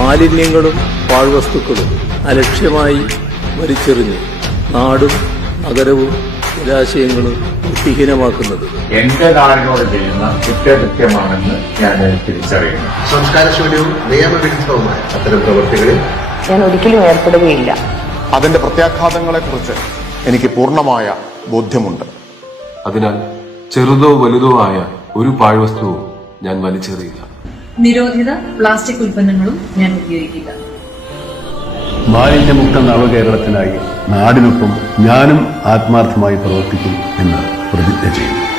മാലിന്യങ്ങളും പാഴ്വസ്തുക്കളും അലക്ഷ്യമായി വലിച്ചെറിഞ്ഞ് നാടും നഗരവും ജലാശയങ്ങളും വൃത്തിഹീനമാക്കുന്നത് എന്റെ നാടിനോട് ചെയ്യുന്ന കുറ്റകൃത്യമാണെന്ന് ഞാൻ തിരിച്ചറിയുന്നു. സംസ്കാരശൂന്യവും നിയമവിരുദ്ധവുമായ അത്തരം പ്രവൃത്തികളിൽ ഞാൻ ഒരിക്കലും ഏർപ്പെടുകയില്ല. അതിന്റെ പ്രത്യാഘാതങ്ങളെക്കുറിച്ച് എനിക്ക് പൂർണമായ ബോധ്യമുണ്ട്. അതിനാൽ ചെറുതോ വലുതോ ആയ ഒരു പാഴ്വസ്തുവും ഞാൻ വലിച്ചെറിയില്ല. നിരോധിത പ്ലാസ്റ്റിക് ഉൽപ്പന്നങ്ങളും ഞാൻ ഉപയോഗിക്കില്ല. മാലിന്യമുക്ത നവകേരളത്തിനായി നാടിനൊപ്പം ഞാനും ആത്മാർത്ഥമായി പ്രവർത്തിക്കും എന്ന് പ്രതിജ്ഞ ചെയ്യുന്നു.